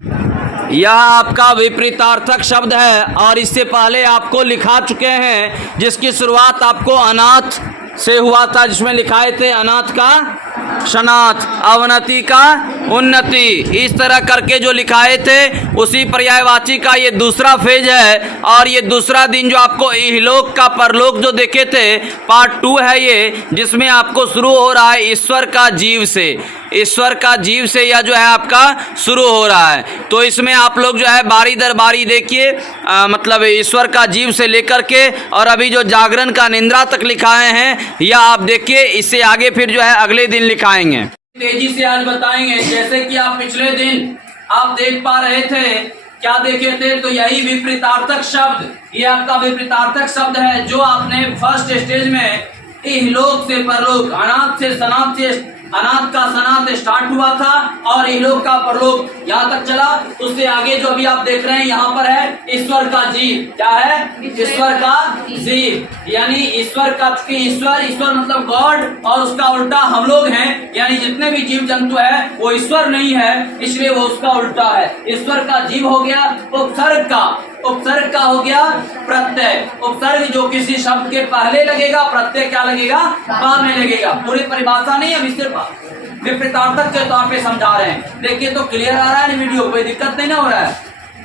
यह आपका विपरीतार्थक शब्द है और इससे पहले आपको लिखा चुके हैं, जिसकी शुरुआत आपको अनाथ से हुआ था, जिसमें लिखाए थे अनाथ का शनाथ, अवनति का उन्नति। इस तरह करके जो लिखाए थे उसी पर्यायवाची का ये दूसरा फेज है। और ये दूसरा दिन जो आपको इहलोक का परलोक जो देखे थे, पार्ट 2 है ये, जिसमें आपको शुरू हो रहा है ईश्वर का जीव से। ईश्वर का जीव से यह जो है आपका शुरू हो रहा है। तो इसमें आप लोग जो है बारी दर बारी देखिए, मतलब ईश्वर का जीव से लेकर के और अभी जो जागरण का निंद्रा तक लिखाए हैं, यह आप देखिए। इससे आगे फिर जो है अगले दिन लिखाएंगे, तेजी से आज बताएंगे। जैसे कि आप पिछले दिन आप देख पा रहे थे, क्या देखे थे, तो यही विपरीतार्थक शब्द, ये आपका विपरीतार्थक शब्द है जो आपने फर्स्ट स्टेज में इहलोक से परलोक, अनाथ से सनाथ से, अनाथ का सनाथ स्टार्ट हुआ था और इहलोक का परलोक यहाँ तक चला। उससे आगे जो अभी आप देख रहे हैं यहाँ पर है ईश्वर का जीव। क्या है? ईश्वर का जीव, यानी ईश्वर का, ईश्वर मतलब गॉड, और उसका उल्टा हम लोग हैं, यानी जितने भी जीव जंतु है वो ईश्वर नहीं है, इसलिए वो उसका उल्टा है। ईश्वर का जीव हो गया उपसर्ग का, उपसर्ग का हो गया प्रत्यय। उपसर्ग जो किसी शब्द के पहले लगेगा, प्रत्यय क्या लगेगा? बाद में लगेगा। पूरी परिभाषा नहीं, अभी सिर्फ विपरीतार्थक के तौर पे समझा रहे हैं। देखिए तो क्लियर आ रहा है ना वीडियो, कोई दिक्कत नहीं ना हो रहा है,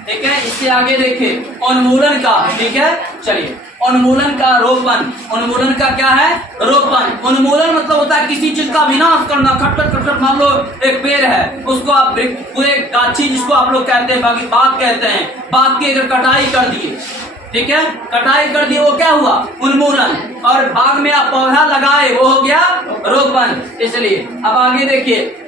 ठीक है। इससे आगे देखिए उन्मूलन का, ठीक है। चलिए, उन्मूलन का रोपण, उन्मूलन का क्या है? रोपण। उन्मूलन मतलब होता है किसी चीज का विनाश करना। खटखट खटखट, मान लो एक पेड़ है, उसको आप पूरे गाछी, जिसको आप लोग कहते हैं बाग कहते हैं, बाग की अगर कटाई कर दिए, ठीक है, कटाई कर दिए, वो क्या हुआ? उन्मूलन। और बाग में आप पौधा लगाए, वो हो गया रोपण। इसलिए अब आगे देखिए,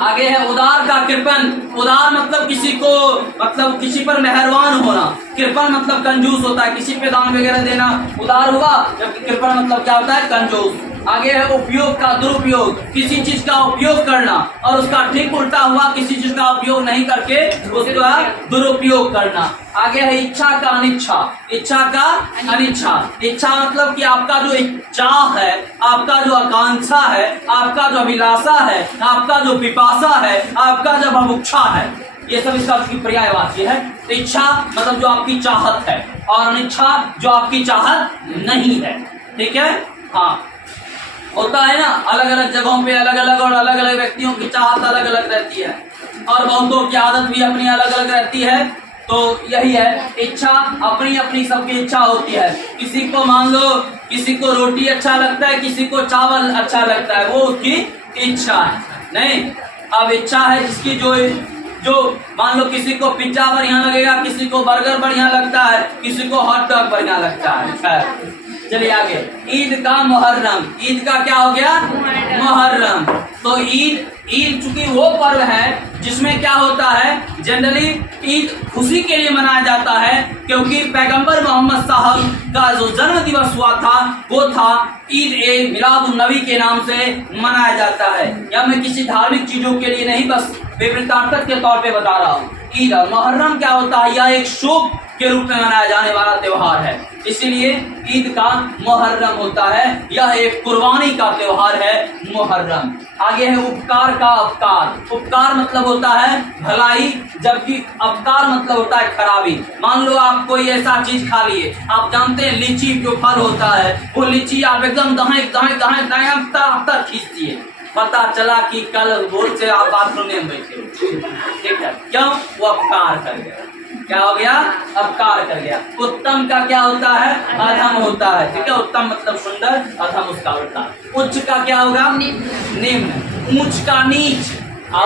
आगे है उदार का कृपण। उदार मतलब किसी को, मतलब किसी पर मेहरबान होना। कृपण मतलब कंजूस होता है, किसी पे दान वगैरह देना उदार हुआ, जबकि कृपण मतलब क्या होता है? कंजूस। आगे है उपयोग का दुरुपयोग, किसी चीज का उपयोग करना और उसका ठीक उल्टा हुआ, किसी चीज का उपयोग नहीं करके उसका दुरुपयोग करना। आगे है इच्छा का अनिच्छा, इच्छा का अनिच्छा। इच्छा मतलब कि आपका जो इच्छा है, आपका जो आकांक्षा है, आपका जो अभिलाषा है, आपका जो पिपासा है, आपका जो अभुक्षा है, ये सब इसका पर्यायवाची है। तो इच्छा मतलब जो आपकी चाहत है, और अनिच्छा जो आपकी चाहत नहीं है, ठीक है। हाँ, होता है ना, अलग अलग जगहों पे अलग अलग और अलग अलग व्यक्तियों की चाहत अलग अलग रहती है, और बहुतों की आदत भी अपनी अलग अलग रहती है। तो यही है, इच्छा अपनी अपनी सबकी इच्छा होती है। किसी को मान लो, किसी को रोटी अच्छा लगता है, किसी को चावल अच्छा लगता है, वो उसकी इच्छा है। नहीं, अब इच्छा है जिसकी जो मान लो किसी को पिज्जा बढ़िया लगेगा, किसी को बर्गर बढ़िया लगता है, किसी को हॉट डॉग बढ़िया लगता है। चलिए आगे, ईद का मुहर्रम। ईद का क्या हो गया? मुहर्रम। तो ईद चूंकि वो पर्व है जिसमें क्या होता है, जनरली ईद खुशी के लिए मनाया जाता है, क्योंकि पैगंबर मोहम्मद साहब का जो जन्म दिवस हुआ था वो था ईद ए मिलादुन नबी के नाम से मनाया जाता है। या मैं किसी धार्मिक चीजों के लिए नहीं, बस विपरीतार्थक के तौर पे बता रहा हूँ। ईद और मुहर्रम क्या होता है? यह एक शुभ के रूप में मनाया जाने वाला त्योहार है, इसीलिए ईद का मुहर्रम होता है। यह एक कुर्बानी का त्योहार है मुहर्रम। आगे है उपकार का अपकार। उपकार मतलब होता है भलाई, जबकि अपकार मतलब होता है खराबी। मान लो आप कोई ऐसा चीज खा लिए, आप जानते हैं लीची जो फल होता है, वो लीची आप एकदम दाएं तक खींच दिए, पता चला कि कल भोर से आप बाथरूम में बैठे, ठीक है, क्यों? वो अपकार कर गया। क्या हो गया? अपकार कर गया। उत्तम का क्या होता है? अधम होता है, ठीक है। उत्तम मतलब सुंदर, अधम उसका उल्टा। उच्च का क्या होगा? निम्न। ऊंच का नीच,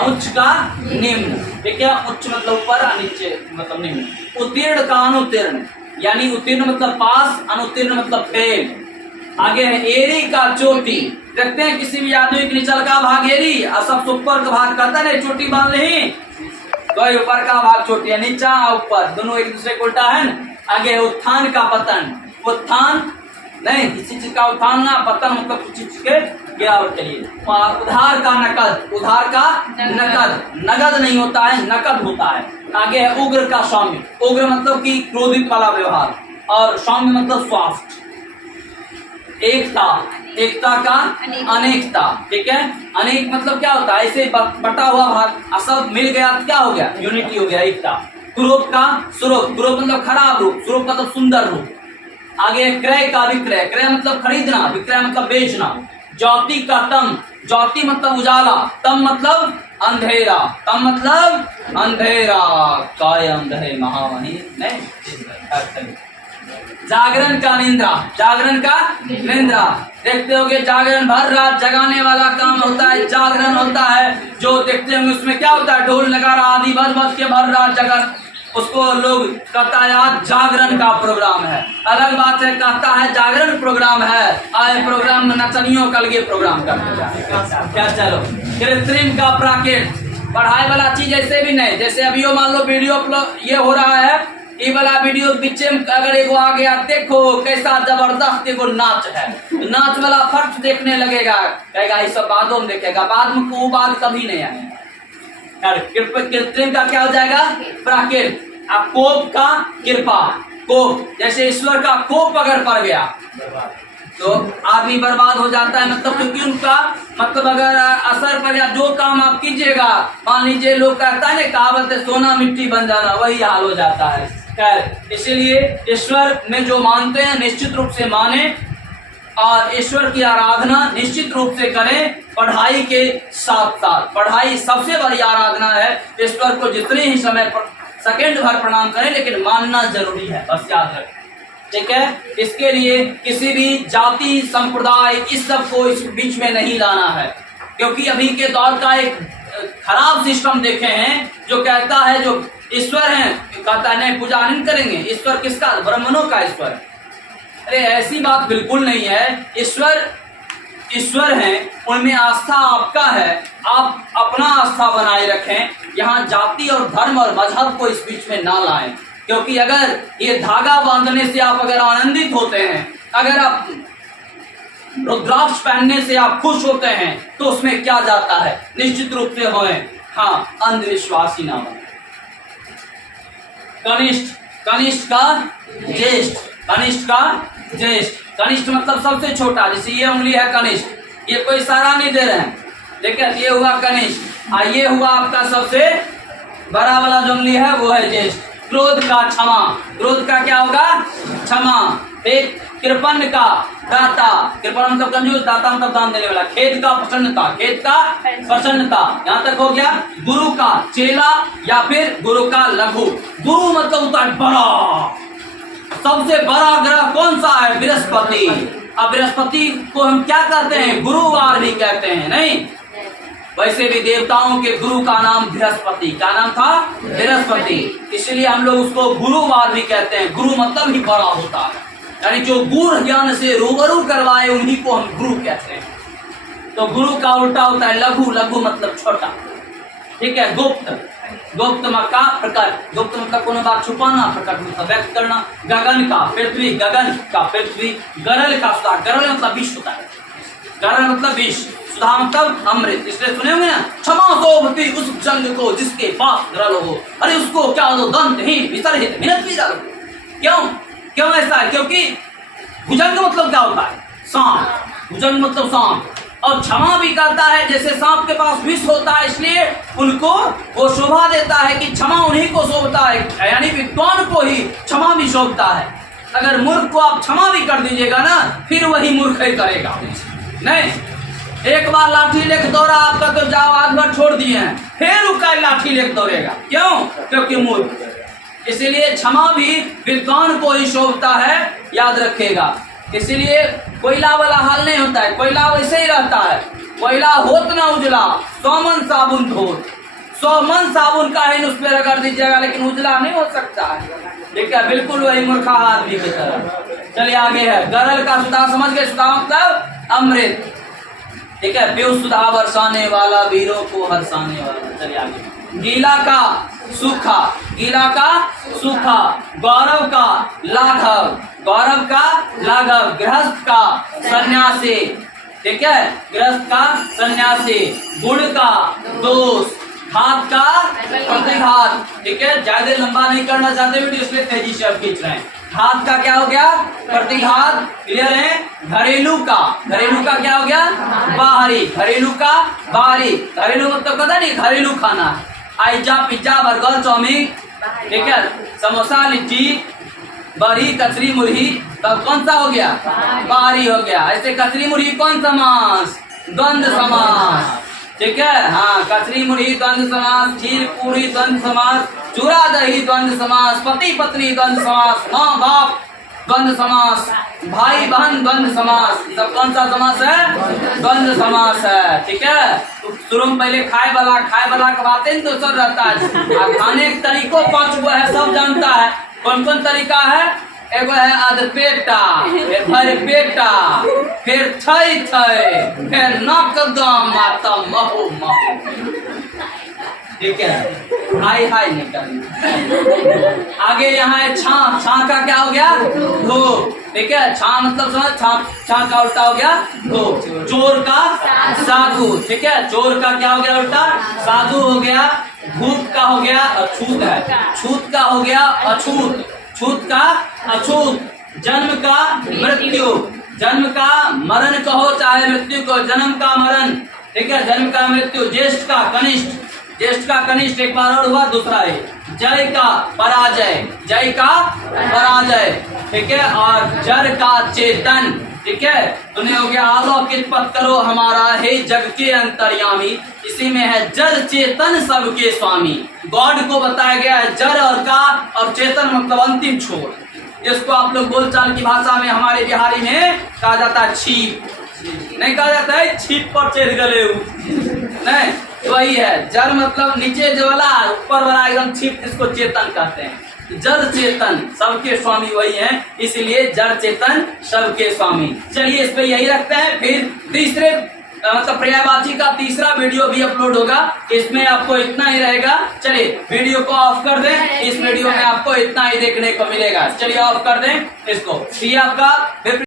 उच्च का निम्न, ठीक है। उच्च मतलब ऊपर, नीचे मतलब निम्न। उत्तीर्ण का अनुत्तीर्ण, यानी उत्तीर्ण मतलब पास, अनुत्तीर्ण मतलब फेल। आगे है एरी का चोटी। देखते हैं किसी भी आदमी के निचल का भाग एरी और सबसे ऊपर का भाग करता है, चोटी बांध नहीं, तो ऊपर का भाग चोटी है, नीचा ऊपर दोनों एक दूसरे को उल्टा है ना। आगे उत्थान का पतन। उत्थान नहीं, किसी चीज का उत्थान ना, पतन मतलब किसी चीज के गिरावट के लिए। उधार का नकद। उधार का नकद, नगद नहीं होता है, नकद होता है। आगे है उग्र का सौम्य। उग्र मतलब कि क्रोधित वाला व्यवहार, और सौम्य मतलब सॉफ्ट। एकता, एकता का अनेकता। ठीक है, अनेक मतलब क्या होता है, ऐसे बटा हुआ भाग सब मिल गया तो क्या हो गया, यूनिटी हो गया, एकता। कुरूप का स्वरूप, कुरूप मतलब खराब रूप, स्वरूप मतलब सुंदर रूप। आगे क्रय का विक्रय, क्रय मतलब खरीदना, विक्रय मतलब बेचना। ज्योति का तम, ज्योति मतलब उजाला, तम मतलब अंधेरा, तम मतलब अंधेरा, काय अंधे महावनी नहीं। जागरण का निंद्रा, जागरण का निंद्रा, देखते होगे जागरण भर रात जगाने वाला काम होता है, जागरण होता है। जो देखते होंगे उसमें क्या होता है, ढोल नगारा आदि बज के भर रात जगन, उसको लोग कहता है आज जागरण का प्रोग्राम है। अलग बात है कहता है जागरण प्रोग्राम है, आए प्रोग्राम में नचनियों कल के प्रोग्राम करते क्या। चलो कृत्रिम का प्राकृत, पढ़ाई वाला चीज ऐसे भी नहीं, जैसे अभी मान लो वीडियो ये हो रहा है, ये वाला वीडियो पीछे अगर एगो आ गया, देखो कैसा जबरदस्त एगो नाच है, नाच वाला फर्क देखने लगेगा, कहेगा ये सब बादों में देखेगा, बाद में वो बात कभी नहीं आएगा। कृत्रिम का क्या हो जाएगा, प्राकृत। अब कोप का कृपा, कोप जैसे ईश्वर का कोप अगर पड़ गया तो आदमी बर्बाद हो जाता है, मतलब क्योंकि उनका मतलब अगर असर पड़ गया, जो काम आप कीजिएगा, मान लीजिए लोग कहता है ना कहावत है सोना मिट्टी बन जाना, वही हाल हो जाता है। खैर इसीलिए ईश्वर में जो मानते हैं निश्चित रूप से माने और ईश्वर की आराधना निश्चित रूप से करें, पढ़ाई के साथ साथ। पढ़ाई सबसे बड़ी आराधना है, ईश्वर को जितने ही समय पर सेकंड भर प्रणाम करें, लेकिन मानना जरूरी है, बस याद रखें। ठीक है, इसके लिए किसी भी जाति संप्रदाय इस सब को इस बीच में नहीं लाना है, क्योंकि अभी के दौर का एक खराब सिस्टम देखे हैं जो कहता है जो ईश्वर है, कहता है नहीं पूजा नहीं करेंगे, ईश्वर किसका, ब्राह्मणों का ईश्वर। अरे ऐसी बात बिल्कुल नहीं है, ईश्वर हैं, उनमें आस्था आपका है, आप अपना आस्था बनाए रखें, यहाँ जाति और धर्म और मजहब को इस बीच में ना लाएं, क्योंकि अगर ये धागा बांधने से आप अगर आनंदित होते हैं, अगर आप रुद्राक्ष पहनने से आप खुश होते हैं, तो उसमें क्या जाता है, निश्चित रूप से होए हाँ अंधविश्वासी ना हो। कनिष्ठ, कनिष्ठ का ज्येष्ठ, कनिष्ठ का ज्येष्ठ, कनिष्ठ मतलब सबसे छोटा, जैसे ये उंगली है कनिष्ठ, ये कोई इशारा नहीं दे रहे हैं, देखिए ये हुआ कनिष्ठ, ये हुआ आपका सबसे बड़ा वाला जो उंगली है वो है ज्येष्ठ। क्रोध का क्षमा, क्रोध का क्या होगा, क्षमा। फिर कृपण का दाता, कृपण मतलब कंजूस, दाता मतलब दान देने वाला। खेद का प्रसन्नता, खेद का प्रसन्नता, यहाँ तक हो गया। गुरु का चेला या फिर गुरु का लघु, गुरु मतलब होता है बड़ा, सबसे बड़ा ग्रह कौन सा है, बृहस्पति। अब बृहस्पति को हम क्या कहते हैं, गुरुवार भी कहते हैं, नहीं वैसे भी देवताओं के गुरु का नाम बृहस्पति, क्या नाम था, बृहस्पति, इसलिए हम लोग उसको गुरुवार भी कहते हैं। गुरु मतलब ही बड़ा होता है, यानी जो गूढ़ ज्ञान से रूबरू करवाए उन्हीं को हम गुरु कहते हैं। तो गुरु का उल्टा होता है लघु, लघु मतलब छोटा। ठीक है, गुप्त, गुप्त का प्रकट, गुप्त मतलब कोनो बात छुपाना, प्रकट मतलब व्यक्त करना। गगन का पृथ्वी, गगन का पृथ्वी। गरल का सुधा, गरल मतलब विष होता है, गरल मतलब विष, सुधा मतलब अमृत। इसलिए सुने होंगे ना, क्षमा सोभती उस जंग को जिसके पास गरल हो, अरे उसको क्या दो दंतहीन विसर्जित मिनट भी डालो। क्यों क्यों ऐसा है, क्योंकि भुजंग मतलब क्या होता है, सांप, भुजंग मतलब सांप। और क्षमा भी करता है, जैसे सांप के पास विष होता है, इसलिए उनको वो शोभा देता है कि क्षमा उन्हीं को शोभता है, यानी विद्वान को ही क्षमा भी शोभता है। अगर मूर्ख को आप क्षमा भी कर दीजिएगा ना, फिर वही मूर्ख ही करेगा। नहीं, एक बार लाठी लेकर दौड़ा आपका तो जाओ आज भर छोड़ दिए हैं, फिर उसका लाठी लेकर दौड़ेगा। क्यों, क्योंकि मूर्ख। इसीलिए क्षमा भी विद्वान को ही शोभता है, याद रखेगा। इसीलिए कोयला वाला हाल नहीं होता है, कोयला वैसे ही रहता है। कोयला होत ना उजला, 100 मन साबुन धोत, 100 मन साबुन का ही उस पर रगड़ दीजिएगा, लेकिन उजला नहीं हो सकता है। ठीक है, बिल्कुल वही मूर्खा आदमी की तरह। चलिए आगे है, गरल का सुधा समझ गए, सुधा मतलब अमृत। ठीक है, बेउ सुधा बरसाने वाला, वीरों को हरसाने वाला। चलिए आगे, गीला का सूखा, गीला का सूखा। गौरव का लाघव, गौरव का लाघव। गृहस्थ का सन्यासी, ठीक है, गृहस्थ का सन्यासी। गुण का दोष, घात का प्रतिघात। ठीक है, ज्यादा लंबा नहीं करना चाहते वीडियो, इसलिए तेजी से अब खींच रहे हैं। घात का क्या हो गया? प्रतिघात। क्लियर है? घरेलू का क्या हो गया? बाहरी। घरेलू का बाहरी। घरेलू मतलब पता नहीं, घरेलू खाना, आइजा पिज्जा बर्गर चाउमीन, ठीक है, समोसा लिट्टी बड़ी कचरी मुरही, तब कौन सा हो गया? बाहरी हो गया। ऐसे कचरी मुरही कौन समास? द्वंद्व समास। ठीक है, हाँ, कचरी मुरही द्वंद्व समास, खीर पूरी द्वंद्व समास, चूरा दही द्वंद्व समास, पति पत्नी द्वंद्व समास, माँ बाप द्वंद्व समास, भाई बहन द्वंद्व समास, सब कौन सा समास है? द्वंद्व समास है। ठीक है, तो शुरू में पहले खाए वाला के बातें तो सब रहता है। खाने के तरीकों 5 गो है, सब जानता है। कौन कौन तरीका है? एगो है अधपेटा, फिर भरपेटा, फिर थई, फिर नकदम माता महू। ठीक है, हाय निकल। आगे यहाँ है छा का क्या हो गया? धूप। ठीक है, छा मतलब समझ, छा का उल्टा हो गया धूप। चोर का साधु। ठीक है, चोर का क्या हो गया उल्टा? साधु हो गया। धूप का हो गया अछूत है। छूत का हो गया अछूत। छूत का अछूत। जन्म का मृत्यु। जन्म का मरण कहो चाहे मृत्यु को, जन्म का मरण। ठीक है, जन्म का मृत्यु। ज्येष्ठ का कनिष्ठ। ज्येष्ठ का कनिष्ठ एक बार और हुआ, दूसरा है जय का पराजय। जय का पराजय। ठीक है, और जड़ का चेतन। ठीक है, तूने हो गया आलोकित पथ करो हमारा, हे जग के अंतर्यामी। इसी में है जड़ चेतन सबके स्वामी। गॉड को बताया गया है जड़ और का, और चेतन मतलब अंतिम छोर, जिसको आप लोग बोलचाल की भाषा में हमारे बिहारी में कहा जाता है छीप। नहीं कहा जाता है छीप पर चढ़ गए, नहीं, वही है जड़ मतलब नीचे जो वाला, ऊपर वाला एकदम छीप, इसको चेतन कहते हैं। जड़ चेतन सबके स्वामी वही हैं, इसलिए जड़ चेतन सबके स्वामी। चलिए इस पे यही रखते हैं, फिर तीसरे मतलब पर्यायवाची का तीसरा वीडियो भी अपलोड होगा, इसमें आपको इतना ही रहेगा। चलिए वीडियो को ऑफ कर दें, इस वीडियो में आपको इतना ही देखने को मिलेगा। चलिए ऑफ कर दें इसको। ये आपका